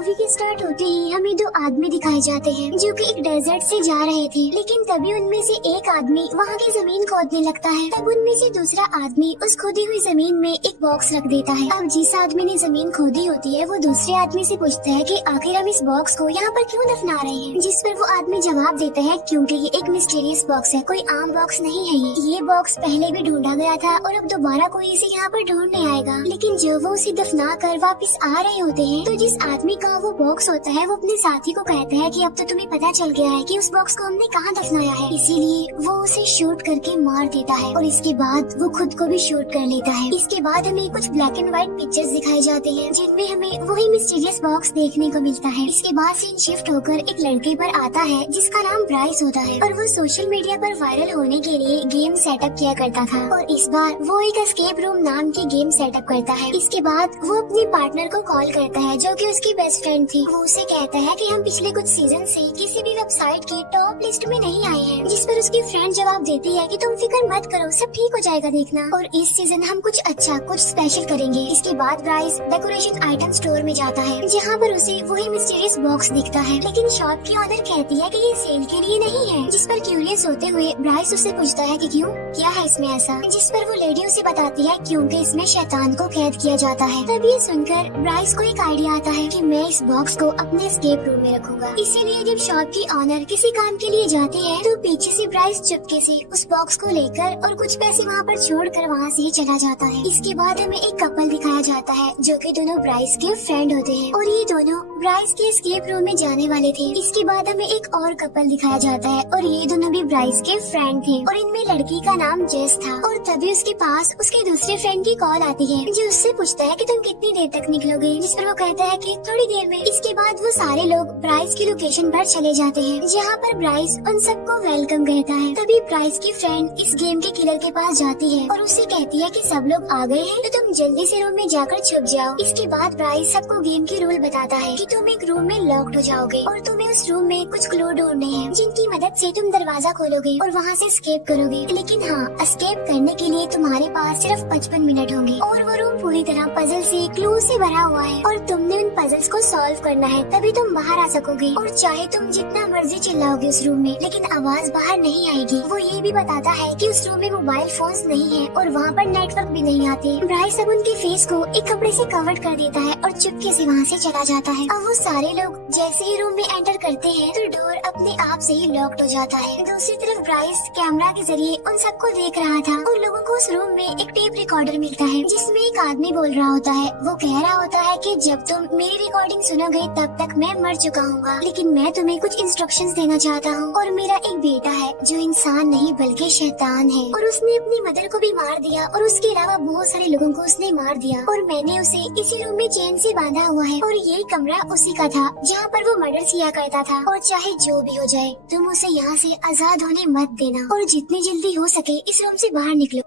Movie के start होते ही हमें दो आदमी दिखाए जाते हैं जो कि एक डेजर्ट से जा रहे थे, लेकिन तभी उनमें से एक आदमी वहाँ की जमीन खोदने लगता है। तब उनमें से दूसरा आदमी उस खोदी हुई जमीन में एक बॉक्स रख देता है। अब जिस आदमी ने जमीन खोदी होती है वो दूसरे आदमी से पूछता है कि आखिर हम इस बॉक्स को यहाँ पर क्यों दफना रहे हैं, जिस पर वो आदमी जवाब देता है क्योंकि ये एक मिस्टीरियस बॉक्स है, कोई आम बॉक्स नहीं है। ये बॉक्स पहले भी ढूंढा गया था और अब दोबारा कोई इसे यहाँ पर ढूंढने आएगा। लेकिन जब वो उसे दफना कर वापस आ रहे होते हैं तो जिस आदमी का वो बॉक्स होता है वो अपने साथी को कहता है कि अब तो तुम्हें पता चल गया है कि उस बॉक्स को हमने कहाँ दफनाया है, इसीलिए वो उसे शूट करके मार देता है और इसके बाद वो खुद को भी शूट कर लेता है। इसके बाद हमें कुछ ब्लैक एंड व्हाइट पिक्चर्स दिखाई जाते हैं जिनमें हमें वही मिस्टीरियस बॉक्स देखने को मिलता है। इसके बाद सीन शिफ्ट होकर एक लड़के पर आता है जिसका नाम ब्राइस होता है और वो सोशल मीडिया पर वायरल होने के लिए गेम सेटअप किया करता था और इस बार वो एक एस्केप रूम नाम की गेम सेटअप करता है। इसके बाद वो अपने पार्टनर को कॉल करता है जो कि उसकी बेस्ट फ्रेंड थी। वो उसे कहता है कि हम पिछले कुछ सीजन से किसी भी वेबसाइट की टॉप लिस्ट में नहीं आए हैं, जिस पर उसकी फ्रेंड जवाब देती है कि तुम फिक्र मत करो, सब ठीक हो जाएगा देखना, और इस सीजन हम कुछ अच्छा कुछ स्पेशल करेंगे। इसके बाद ब्राइस डेकोरेशन आइटम स्टोर में जाता है जहाँ पर उसे वही मिस्टीरियस बॉक्स दिखता है, लेकिन शॉप की ऑनर कहती है कि ये सेल के लिए नहीं है, जिस पर क्यूरियस होते हुए ब्राइस उससे पूछता है कि क्यों, क्या है इसमें ऐसा, जिस पर वो लेडी उसे बताती है क्योंकि इसमें शैतान को कैद किया जाता है। तब ये सुनकर ब्राइस को एक आइडिया आता है कि मैं इस बॉक्स को अपने एस्केप रूम में रखूंगा। इसीलिए जब शॉप की ऑनर किसी काम के लिए जाती है तो पीछे से ब्राइस चुपके से उस बॉक्स को लेकर और कुछ पैसे वहाँ पर छोड़कर वहाँ से चला जाता है। इसके बाद हमें एक कपल दिखाया जाता है जो कि दोनों ब्राइस के फ्रेंड होते हैं और ये दोनों ब्राइस के एस्केप रूम में जाने वाले थे। इसके बाद हमें एक और कपल दिखाया जाता है और ये दोनों भी ब्राइस के फ्रेंड थे और इनमें लड़की का नाम जेस था और तभी उसके पास उसके दूसरे फ्रेंड की कॉल आती है जो उससे पूछता है कि तुम कितनी देर तक निकलोगे, जिस पर वो कहता है कि थोड़ी देर में। इसके बाद वो सारे लोग ब्राइस की लोकेशन पर चले जाते हैं जहाँ पर ब्राइस उन सबको वेलकम कहता है। तभी ब्राइस की फ्रेंड इस गेम के किलर के पास जाती है और उससे कहती है कि सब लोग आ गए हैं तो तुम जल्दी से रूम में जाकर छुप जाओ। इसके बाद ब्राइस सबको गेम की रूल बताता है कि तुम एक रूम में लॉक्ड हो जाओगे और तुम्हें उस रूम में कुछ क्लू ढूंढने हैं जिनकी मदद से तुम दरवाजा खोलोगे और वहाँ से एस्केप करोगे। लेकिन हाँ, एस्केप करने के लिए तुम्हारे पास सिर्फ 55 मिनट होंगे और वो रूम पूरी तरह पजल से क्लू से भरा हुआ है और तुमने उन पजल्स को सॉल्व करना है तभी तुम बाहर आ सकोगे। और चाहे तुम जितना मर्जी चिल्लाओगे उस रूम में लेकिन आवाज बाहर नहीं आएगी। वो ये भी बताता है कि उस रूम में मोबाइल फोन्स नहीं है और वहाँ पर नेटवर्क भी नहीं आते। ब्राइस अब उनके फेस को एक कपड़े से कवर कर देता है और चुपके से वहाँ से चला जाता है। अब वो सारे लोग जैसे ही रूम में एंटर करते हैं तो डोर अपने आप से ही लॉक्ड हो जाता है। दूसरी तरफ ब्राइस कैमरा के जरिए उन सबको देख रहा था और लोगों को उस रूम में एक टेप रिकॉर्डर मिलता है जिसमें एक आदमी बोल रहा होता है। वो कह रहा होता है कि जब तुम मेरी रिकॉर्डिंग सुनोगे तब तक मैं मर चुका हूँगा, लेकिन मैं तुम्हें कुछ इंस्ट्रक्शंस देना चाहता हूँ। और मेरा एक बेटा है जो इंसान नहीं बल्कि शैतान है और उसने अपनी मदर को भी मार दिया और उसके अलावा बहुत सारे लोगों को उसने मार दिया और मैंने उसे इसी रूम में चेन से बांधा हुआ है और ये कमरा उसी का था जहाँ पर वो मर्डर किया करता था। और चाहे जो भी हो जाए तुम उसे यहाँ से आजाद होने मत देना और जितनी जल्दी हो सके इस रूम से बाहर निकलो।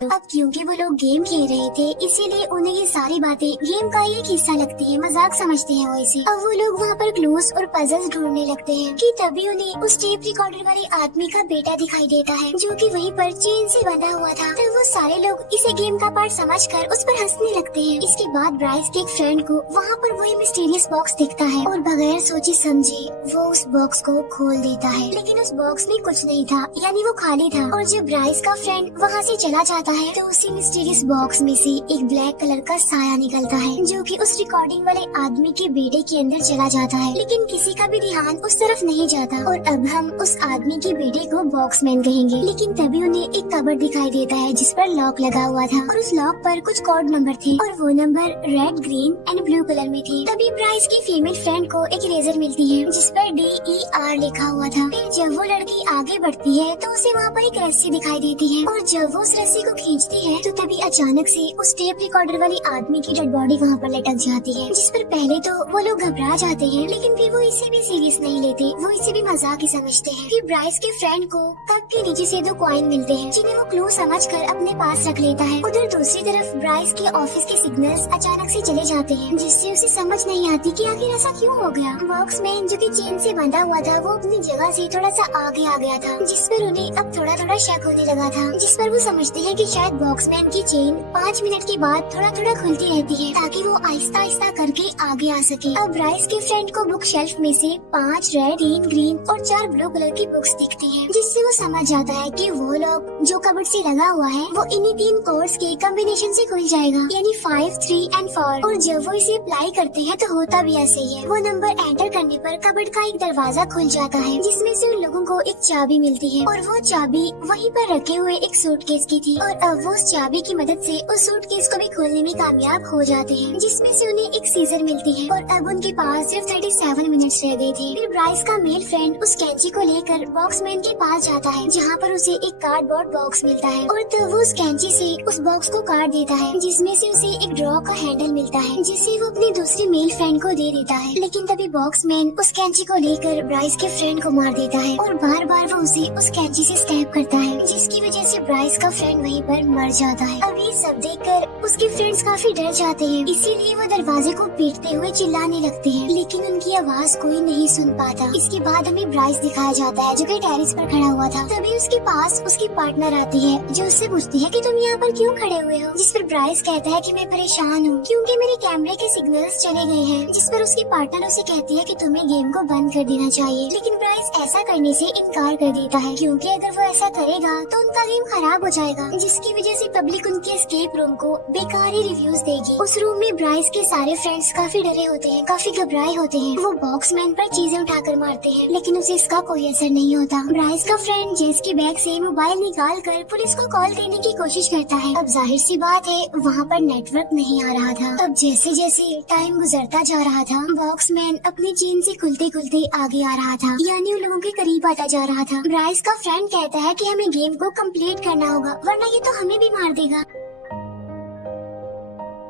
अब क्योंकि वो लोग गेम खेल रहे थे इसीलिए उन्हें ये सारी बातें गेम का एक हिस्सा लगती है, मजाक समझते हैं वो इसे। अब वो लोग वहाँ पर क्लूज और पजल्स ढूंढने लगते हैं कि तभी उन्हें उस टेप रिकॉर्डर वाले आदमी का बेटा दिखाई देता है जो कि वहीं पर चेन से बंधा हुआ था। तब वो सारे लोग इसे गेम का पार्ट समझकर उस पर हंसने लगते हैं। इसके बाद ब्राइस के एक फ्रेंड को वहाँ पर वही मिस्टीरियस बॉक्स दिखता है और बगैर सोचे समझे वो उस बॉक्स को खोल देता है, लेकिन उस बॉक्स में कुछ नहीं था, यानी वो खाली था। और जब ब्राइस का फ्रेंड वहाँ से चला जाता है तो उसी मिस्टीरियस बॉक्स में से एक ब्लैक कलर का साया निकलता है जो कि उस रिकॉर्डिंग वाले आदमी के बेटे के अंदर चला जाता है, लेकिन किसी का भी ध्यान उस तरफ नहीं जाता। और अब हम उस आदमी के बेटे को बॉक्समैन कहेंगे। लेकिन तभी उन्हें एक कबर्ड दिखाई देता है जिस पर लॉक लगा हुआ था और उस लॉक पर कुछ कोड नंबर थे और वो number red, green and blue colour में थे। तभी ब्राइस की फीमेल फ्रेंड को एक इरेजर मिलती है जिस पर DER लिखा हुआ था। फिर जब वो लड़की आगे बढ़ती है तो उसे वहाँ पर एक रस्सी दिखाई देती है और जब वो उस रस्सी को खींचती है तो तभी अचानक से उस टेप रिकॉर्डर वाली आदमी की डेड बॉडी वहाँ पर लटक जाती है, जिस पर पहले तो वो लोग घबरा जाते हैं लेकिन फिर वो इसे भी सीरियस नहीं लेते, वो इसे भी मजाक ही समझते हैं। फिर ब्राइस के फ्रेंड को कप के नीचे से 2 कॉइन मिलते हैं जिन्हें वो क्लू समझकर अपने पास रख लेता है। उधर दूसरी तरफ ब्राइस के ऑफिस के सिग्नल्स अचानक से चले जाते हैं जिससे उसे समझ नहीं आती कि आखिर ऐसा क्यों हो गया। बॉक्समैन जो कि चेन से बंधा हुआ था वो अपनी जगह से थोड़ा सा आगे आ गया था जिस पर उन्हें अब थोड़ा थोड़ा शक होने लगा था, जिस पर वो समझते हैं कि शायद बॉक्समैन की चेन 5 मिनट के बाद थोड़ा थोड़ा खुलती रहती है ताकि वो आहिस्ता आहिस्ता करके आगे आ सके। अब ब्राइस के फ्रेंड को बुक शेल्फ में से 5 रेड, 3 ग्रीन और 4 ब्लू कलर की बुक्स दिखती हैं, जिससे वो समझ जाता है कि वो लॉक जो कबर्ड से लगा हुआ है वो इन्हीं 3 कोड्स के कॉम्बिनेशन से खुल जाएगा, यानी 5, 3 एंड 4। और जब वो इसे अप्लाई करते हैं तो होता भी ऐसे ही है। वो नंबर एंटर करने पर कबर्ड का एक दरवाजा खुल जाता है, जिसमें से उन लोगों को एक चाबी मिलती है और वो चाबी वहीं पर रखे हुए एक सूटकेस की थी। और अब वो उस चाबी की मदद से उस सूटकेस को भी खोलने में कामयाब हो जाते हैं, जिसमें से उन्हें एक सीजर मिलती है। और अब उनके पास सिर्फ 37 मिनट्स रह गए थे। फिर ब्राइस का मेल फ्रेंड उस कैंची को लेकर बॉक्समैन के पास जाता है, जहाँ पर उसे एक कार्डबोर्ड बॉक्स मिलता है और तब वो उस कैंची से उस बॉक्स को काट देता है, जिसमें से उसे एक ड्रॉ का हैंडल मिलता है, जिसे वो अपनी दूसरी मेल फ्रेंड को दे देता है। लेकिन तभी बॉक्समैन उस कैंची को लेकर ब्राइस के फ्रेंड को मार देता है और बार बार वो उसे उस कैंची से स्टैब करता है, जिसकी वजह से ब्राइस का फ्रेंड वहीं पर मर जाता है। अब ये सब देखकर उसके फ्रेंड्स काफी डर जाते हैं, इसीलिए वो दरवाजे को पीटते हुए चिल्लाने लगते हैं, लेकिन उनकी आवाज कोई नहीं सुन पाता। इसके बाद हमें ब्राइस दिखाया जाता है जो कि टेरेस पर खड़ा हुआ था। तभी उसके पास उसकी पार्टनर आती है, जो उससे पूछती है कि तुम यहाँ पर क्यों खड़े हुए हो, जिस पर ब्राइस कहता है कि मैं परेशान हूँ क्योंकि मेरे कैमरे के सिग्नल्स चले गए हैं। जिस पर उसकी पार्टनर उसे कहती है कि तुम्हें गेम को बंद कर देना चाहिए, लेकिन ब्राइस ऐसा करने से इनकार कर देता है, क्योंकि अगर वो ऐसा करेगा तो उनका गेम खराब हो जाएगा, जिसकी वजह से पब्लिक उनके एस्केप रूम को बेकार ही रिव्यूज देगी। उस रूम में ब्राइस के सारे फ्रेंड्स काफी डरे होते हैं, काफी घबराए होते हैं। वो बॉक्समैन पर चीजें उठाकर मारते हैं, लेकिन उसे इसका कोई असर नहीं होता। ब्राइस का फ्रेंड जेस के बैग से मोबाइल निकाल कर पुलिस को कॉल करने की कोशिश करता है। अब जाहिर सी बात है वहाँ पर नेटवर्क नहीं आ रहा था। अब जैसे जैसे टाइम गुजरता जा रहा था, बॉक्समैन अपनी चेन से खुलते खुलते आगे आ रहा था, यानी उन लोगों के करीब आता जा रहा था। ब्राइस का फ्रेंड कहता है कि हमें गेम को कंप्लीट करना होगा, वरना ये तो हमें भी मार देगा।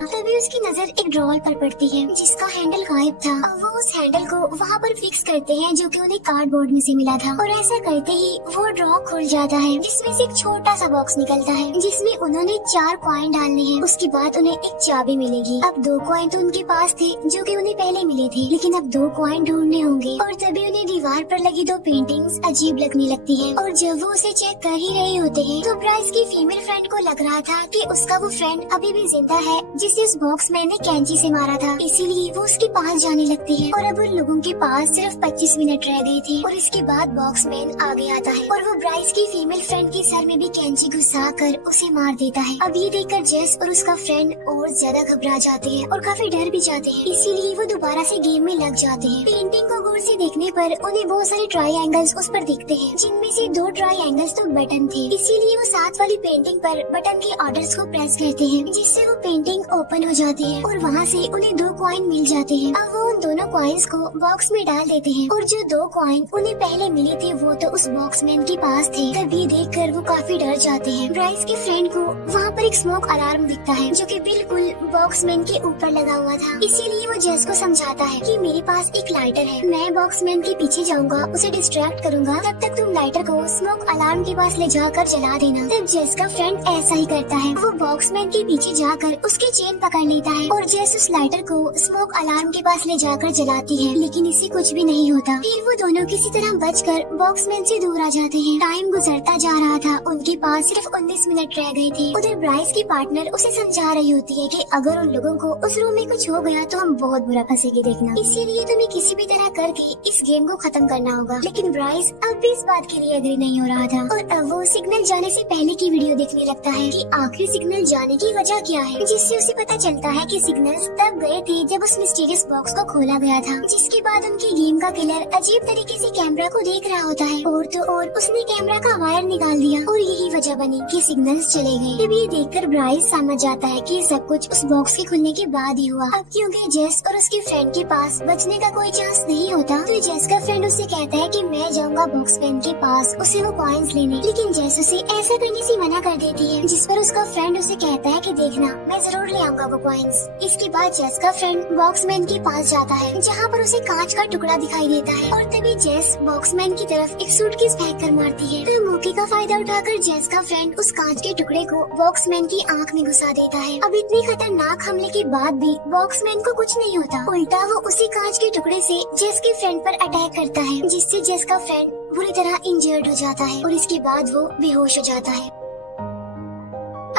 तभी उसकी नजर एक ड्रॉर पर पड़ती है, जिसका हैंडल गायब था। अब वो उस हैंडल को वहाँ पर फिक्स करते हैं, जो कि उन्हें कार्डबोर्ड में से मिला था। और ऐसा करते ही वो ड्रॉ खुल जाता है, जिसमें से एक छोटा सा बॉक्स निकलता है, जिसमें उन्होंने 4 कॉइन डालने हैं। उसके बाद उन्हें एक चाबी मिलेगी। अब 2 कॉइन तो उनके पास थे, जो कि उन्हें पहले मिले थे, लेकिन अब 2 कॉइन ढूंढने होंगे। और तभी उन्हें दीवार पर लगी 2 पेंटिंग्स अजीब लगने लगती है। और जब वो उसे चेक कर ही रहे होते हैं, तो ब्राइस की फीमेल फ्रेंड को लग रहा था कि उसका वो फ्रेंड अभी भी जिंदा है, जिसे उस बॉक्समैन ने कैंची से मारा था। इसीलिए वो उसके पास जाने लगती है। और अब उन लोगों के पास सिर्फ 25 मिनट रह गए थे। और इसके बाद बॉक्समैन आगे आता है और वो ब्राइस की फीमेल फ्रेंड के सर में भी कैंची घुसा कर उसे मार देता है। अब ये देखकर जेस और उसका फ्रेंड और ज्यादा घबरा जाते हैं और काफी डर भी जाते हैं, इसीलिए वो दोबारा से गेम में लग जाते हैं। पेंटिंग को गौर से देखने पर उन्हें बहुत सारे ट्रायंगल्स उस पर दिखते हैं, जिनमें से 2 ट्रायंगल्स तो बटन थे। इसीलिए वो साथ वाली पेंटिंग पर बटन के ऑर्डर्स को प्रेस करते हैं, जिससे वो पेंटिंग ओपन हो जाती है और वहाँ से उन्हें 2 कॉइन मिल जाते हैं। अब वो उन दोनों कॉइन्स को बॉक्स में डाल देते हैं और जो 2 कॉइन उन्हें पहले मिले थे वो तो उस बॉक्समैन के पास थे। तभी देखकर वो काफी डर जाते हैं। ब्राइस के फ्रेंड को वहाँ पर एक स्मोक अलार्म दिखता है, जो कि बिल्कुल बॉक्समैन के ऊपर लगा हुआ था। इसीलिए वो जेस को समझाता है कि मेरे पास एक लाइटर है, मैं बॉक्समैन के पीछे जाऊंगा, उसे डिस्ट्रैक्ट करूंगा, तब तक तुम लाइटर को स्मोक अलार्म के पास ले जाकर जला देना। तब जेस का फ्रेंड ऐसा ही करता है। वो बॉक्समैन के पीछे जाकर उसकी चेन पकड़ लेता है और जेस उस लाइटर को स्मोक अलार्म के पास ले जाकर जलाती है, लेकिन इससे कुछ भी नहीं होता। फिर वो दोनों किसी तरह बचकर बॉक्समैन से दूर आ जाते हैं। टाइम गुजरता जा रहा था, उनके पास सिर्फ 19 मिनट रह गए थे। उधर ब्राइस की पार्टनर उसे समझा रही होती है कि अगर उन लोगों को उस रूम में कुछ हो गया तो हम बहुत बुरा फंसेंगे देखना, इसीलिए तुम्हें किसी भी तरह करके इस गेम को खत्म करना होगा। लेकिन ब्राइस अब भी इस बात के लिए एग्री नहीं हो रहा था और अब वो सिग्नल जाने से पहले की वीडियो देखने लगता है कि आखिर सिग्नल जाने की वजह क्या है, जिससे उसे पता चलता है कि सिग्नल्स तब गए थे जब उस मिस्टीरियस बॉक्स को खोला गया था। जिसके बाद उनकी गेम का किलर अजीब तरीके से कैमरा को देख रहा होता है और तो और उसने कैमरा का वायर निकाल दिया और यही वजह बनी कि सिग्नल्स चले गए। तब ये देखकर ब्राइस समझ जाता है कि सब कुछ उस बॉक्स के खुलने के बाद ही हुआ। अब क्योंकि जेस और उसके फ्रेंड के पास बचने का कोई चांस नहीं होता, तो जेस का फ्रेंड उससे कहता है कि मैं जाऊंगा बॉक्समैन के पास उसे वो कॉइन्स लेने, लेकिन जेस उसे ऐसा करने से मना कर देती है। जिस पर उसका फ्रेंड उसे कहता है कि देखना मैं जरूर ले आऊंगा वो कॉइन्स। इसके बाद जेस का फ्रेंड बॉक्समैन के पास जाता है, जहाँ पर उसे कांच का टुकड़ा दिखाई देता है और तभी जेस बॉक्समैन की तरफ एक सूटकेस फेंक कर मारती है। तो मौके का फायदा उठाकर जेस का फ्रेंड उस कांच के टुकड़े को बॉक्समैन की आंख में घुसा देता है। अब इतनी खतरनाक हमले के बाद भी बॉक्समैन को कुछ नहीं होता, उल्टा वो उसी कांच के टुकड़े से जेस के फ्रेंड पर अटैक करता है, जिससे जेस का फ्रेंड बुरी तरह इंजर्ड हो जाता है और इसके बाद वो बेहोश हो जाता है।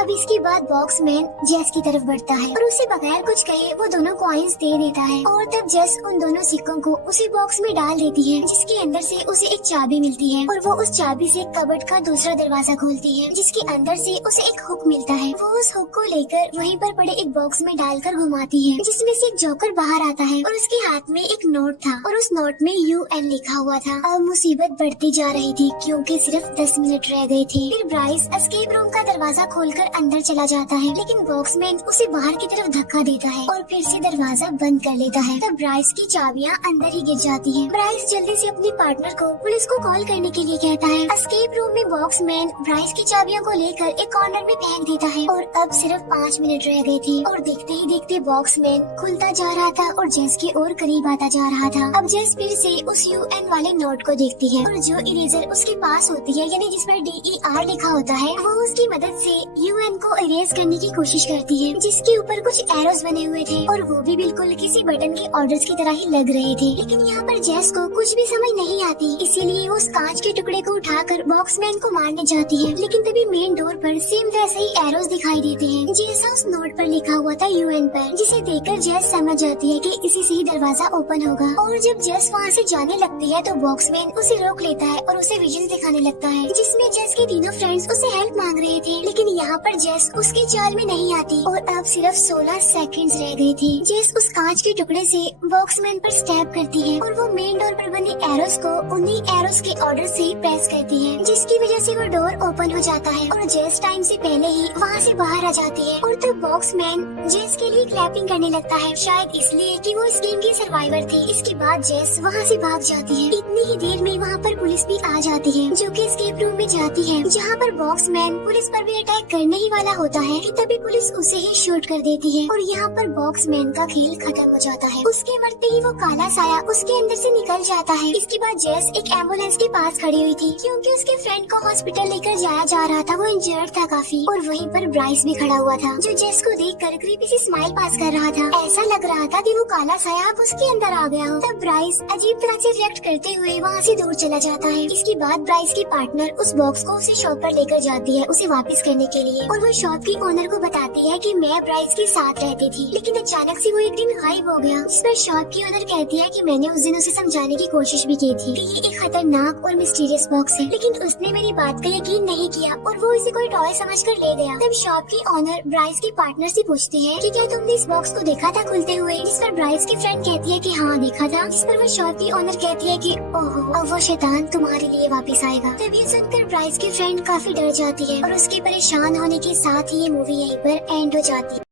अब इसके बाद बॉक्समैन जेस की तरफ बढ़ता है और उसे बगैर कुछ कहे वो दोनों कॉइन्स दे देता है और तब जेस उन दोनों सिक्कों को उसी बॉक्स में डाल देती है, जिसके अंदर से उसे एक चाबी मिलती है और वो उस चाबी से कबर्ड का दूसरा दरवाजा खोलती है, जिसके अंदर से उसे एक हुक मिलता है। वो उस हुक को लेकर वहीं पर पड़े एक बॉक्स में डालकर घुमाती है, जिसमें से एक जोकर बाहर आता है और उसके हाथ में एक नोट था और उस नोट में UN लिखा हुआ था। अब मुसीबत बढ़ती जा रही थी क्योंकि सिर्फ 10 मिनट रह गए थे। फिर ब्राइस एस्केप रूम का दरवाजा खोलकर अंदर चला जाता है, लेकिन बॉक्समैन उसे बाहर की तरफ धक्का देता है और फिर से दरवाजा बंद कर लेता है। तब ब्राइस की चाबियां अंदर ही गिर जाती हैं। ब्राइस जल्दी से अपनी पार्टनर को पुलिस को कॉल करने के लिए कहता है। एस्केप रूम में बॉक्समैन ब्राइस की चाबियों को लेकर एक कॉर्नर में फेंक देता है और अब सिर्फ 5 मिनट रह गए थे और देखते ही देखते बॉक्समैन खुलता जा रहा था और जेस के और करीब आता जा रहा था। अब जेस फिर से उस UN वाले नोट को देखती है और जो इरेजर उसके पास होती है, यानी जिसमें DER लिखा होता है, वो उसकी मदद से UN को इरेज करने की कोशिश करती है, जिसके ऊपर कुछ एरोस बने हुए थे और वो भी बिल्कुल किसी बटन के ऑर्डर्स की तरह ही लग रहे थे। लेकिन यहाँ पर जेस को कुछ भी समझ नहीं आती, इसीलिए वो उस कांच के टुकड़े को उठाकर बॉक्समैन को मारने जाती है। लेकिन तभी मेन डोर पर सेम वैसे ही एरोस दिखाई देते हैं जैसा उस नोट पर लिखा हुआ था UN पर, जिसे देखकर जेस समझ जाती है कि इसी से ही दरवाजा ओपन होगा। और जब जेस वहाँ से जाने लगती है तो बॉक्समैन उसे रोक लेता है और उसे विजन्स दिखाने लगता है, जिसमें जेस के तीनों फ्रेंड्स उसे हेल्प मांग रहे थे। लेकिन यहाँ पर जेस उसके जाल में नहीं आती और अब सिर्फ 16 सेकंड्स रह गए थे। जेस उस कांच के टुकड़े से बॉक्समैन पर स्टैब करती है और वो मेन डोर पर बने एरोस को उन्हीं एरोस के ऑर्डर से प्रेस करती है, जिसकी वजह से वो डोर ओपन हो जाता है और जेस टाइम से पहले ही वहाँ से बाहर आ जाती है। और तब बॉक्समैन जेस के लिए क्लैपिंग करने लगता है, शायद इसलिए कि वो इस गेम की सर्वाइवर थी। इसके बाद जेस वहाँ से भाग जाती है। इतनी ही देर में वहाँ पर पुलिस भी आ जाती है, जो कि एस्केप रूम में जाती है, जहाँ पर बॉक्समैन पुलिस पर भी अटैक करने ही वाला होता है कि तभी पुलिस उसे ही शूट कर देती है और यहाँ पर बॉक्समैन का खेल खत्म हो जाता है। उसके मरते ही वो काला साया उसके अंदर से निकल जाता है। इसके बाद जेस एक एम्बुलेंस के पास खड़ी हुई थी क्योंकि उसके फ्रेंड को हॉस्पिटल लेकर जाया जा रहा था, वो इंजर्ड था काफी। और वहीं पर ब्राइस भी खड़ा हुआ था, जो जेस को देखकर क्रीपी सी स्माइल पास कर रहा था। ऐसा लग रहा था कि वो काला साया अब उसके अंदर आ गया हो। तब ब्राइस अजीब तरह से रिएक्ट करते हुए वहाँ से दूर चला जाता है। इसके बाद ब्राइस की पार्टनर उस बॉक्स को उसे शॉप पर लेकर जाती है उसे वापस करने के लिए, और वो शॉप की ओनर को बताती है कि मैं ब्राइस के साथ रहती थी, लेकिन अचानक से वो एक दिन गायब हो गया। जिस पर शॉप की ओनर कहती है कि मैंने उस दिन उसे समझाने की कोशिश भी की थी कि ये एक खतरनाक और मिस्टीरियस बॉक्स है, लेकिन उसने मेरी बात का यकीन नहीं किया और वो इसे कोई टॉय समझकर ले गया। तब शॉप की ओनर ब्राइस की पार्टनर से पूछती है कि क्या तुमने इस बॉक्स को देखा था खुलते हुए, जिस पर ब्राइस की फ्रेंड कहती है कि हाँ देखा था। जिस पर वो शॉप की ओनर कहती है कि ओहो अब वो शैतान तुम्हारे लिए वापस आएगा। तब ये सुनकर ब्राइस की फ्रेंड काफी डर जाती है और उसके परेशान होने के साथ ही ये मूवी यहीं पर एंड हो जाती है।